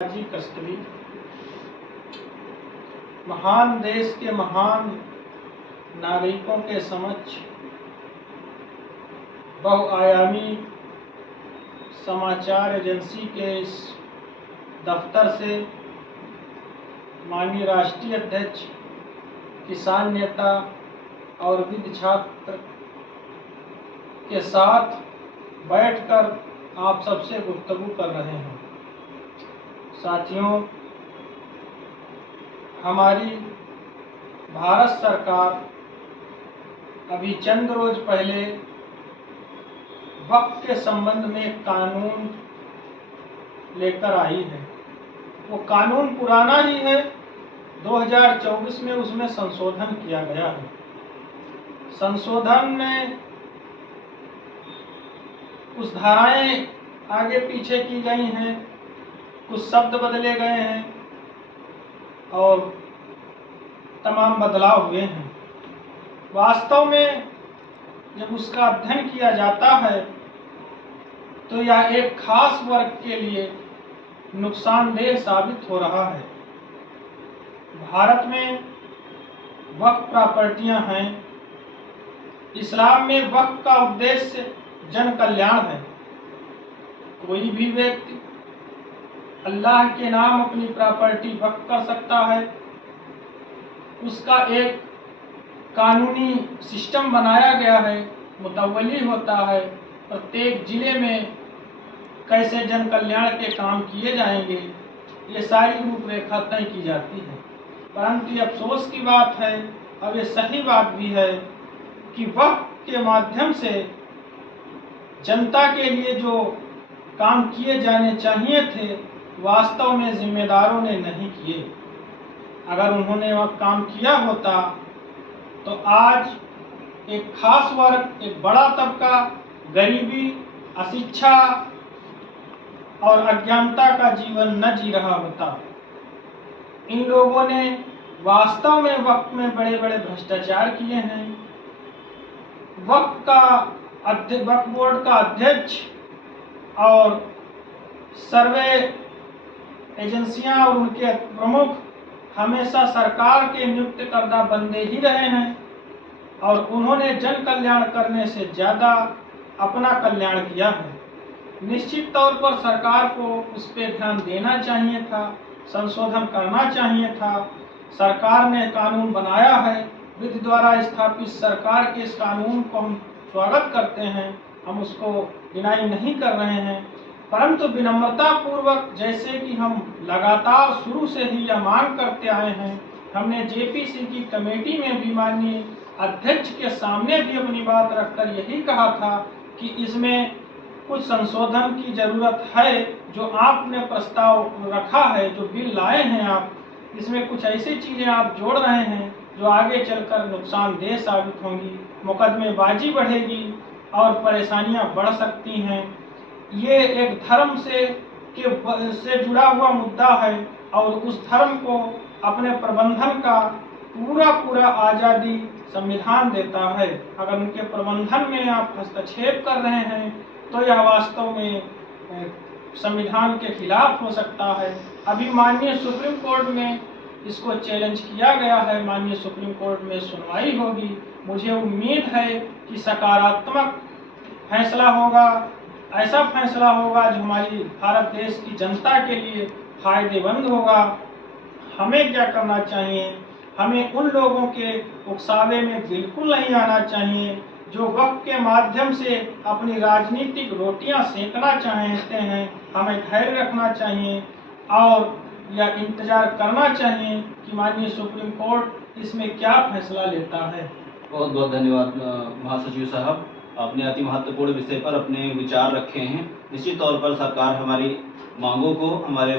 जी कस्तूरी महान देश के महान नागरिकों के समक्ष बहुआयामी समाचार एजेंसी के इस दफ्तर से माननीय राष्ट्रीय अध्यक्ष, किसान नेता और विद्य छात्र के साथ बैठकर आप सबसे गुफ्तगू कर रहे हैं। साथियों, हमारी भारत सरकार अभी चंद रोज पहले वक्फ के संबंध में एक कानून लेकर आई है। वो कानून पुराना ही है, 2024 में उसमें संशोधन किया गया है। संशोधन में कुछ धाराएं आगे पीछे की गई हैं, कुछ शब्द बदले गए हैं और तमाम बदलाव हुए हैं। वास्तव में जब उसका अध्ययन किया जाता है तो यह एक खास वर्ग के लिए नुकसानदेह साबित हो रहा है। भारत में वक्फ प्रॉपर्टियां हैं। इस्लाम में वक्फ का उद्देश्य जन कल्याण है। कोई भी व्यक्ति अल्लाह के नाम अपनी प्रॉपर्टी वक्फ कर सकता है। उसका एक कानूनी सिस्टम बनाया गया है, मुतवली होता है। प्रत्येक जिले में कैसे जन कल्याण के काम किए जाएंगे, ये सारी रूपरेखा तय की जाती है। परंतु ये अफसोस की बात है और ये सही बात भी है कि वक्फ के माध्यम से जनता के लिए जो काम किए जाने चाहिए थे, वास्तव में जिम्मेदारों ने नहीं किए। अगर उन्होंने वह काम किया होता तो आज एक खास वर्ग, एक बड़ा तबका गरीबी, अशिक्षा और अज्ञानता का जीवन न जी रहा होता। इन लोगों ने वास्तव में वक्फ में बड़े बड़े भ्रष्टाचार किए हैं। वक्फ बोर्ड का अध्यक्ष और सर्वे एजेंसियां और उनके प्रमुख हमेशा सरकार के नियुक्त करदा बंदे ही रहे हैं और उन्होंने जन कल्याण करने से ज़्यादा अपना कल्याण किया है। निश्चित तौर पर सरकार को उस पर ध्यान देना चाहिए था, संशोधन करना चाहिए था। सरकार ने कानून बनाया है, विधि द्वारा स्थापित सरकार के इस कानून को हम स्वागत करते हैं, हम उसको डिनाई नहीं कर रहे हैं। परंतु विनम्रता पूर्वक, जैसे कि हम लगातार शुरू से ही यह मांग करते आए हैं, हमने जेपीसी की कमेटी में भी माननीय अध्यक्ष के सामने भी अपनी बात रखकर यही कहा था कि इसमें कुछ संशोधन की जरूरत है। जो आपने प्रस्ताव रखा है, जो बिल लाए हैं आप, इसमें कुछ ऐसी चीज़ें आप जोड़ रहे हैं जो आगे चलकर नुकसानदेह साबित होंगी, मुकदमेबाजी बढ़ेगी और परेशानियां बढ़ सकती हैं। ये एक धर्म से जुड़ा हुआ मुद्दा है और उस धर्म को अपने प्रबंधन का पूरा आज़ादी संविधान देता है। अगर उनके प्रबंधन में आप हस्तक्षेप कर रहे हैं तो यह वास्तव में संविधान के खिलाफ हो सकता है। अभी माननीय सुप्रीम कोर्ट में इसको चैलेंज किया गया है, माननीय सुप्रीम कोर्ट में सुनवाई होगी। मुझे उम्मीद है कि सकारात्मक फैसला होगा, ऐसा फैसला होगा जो हमारी भारत देश की जनता के लिए फायदेमंद होगा। हमें क्या करना चाहिए? हमें उन लोगों के उकसावे में बिल्कुल नहीं आना चाहिए जो वक्फ के माध्यम से अपनी राजनीतिक रोटियां सेकना चाहते हैं। हमें धैर्य रखना चाहिए और यह इंतजार करना चाहिए कि माननीय सुप्रीम कोर्ट इसमें क्या फैसला लेता है। बहुत बहुत धन्यवाद महासचिव साहब, आपने अति महत्वपूर्ण विषय पर अपने विचार रखे हैं। निश्चित तौर पर सरकार हमारी मांगों को, हमारे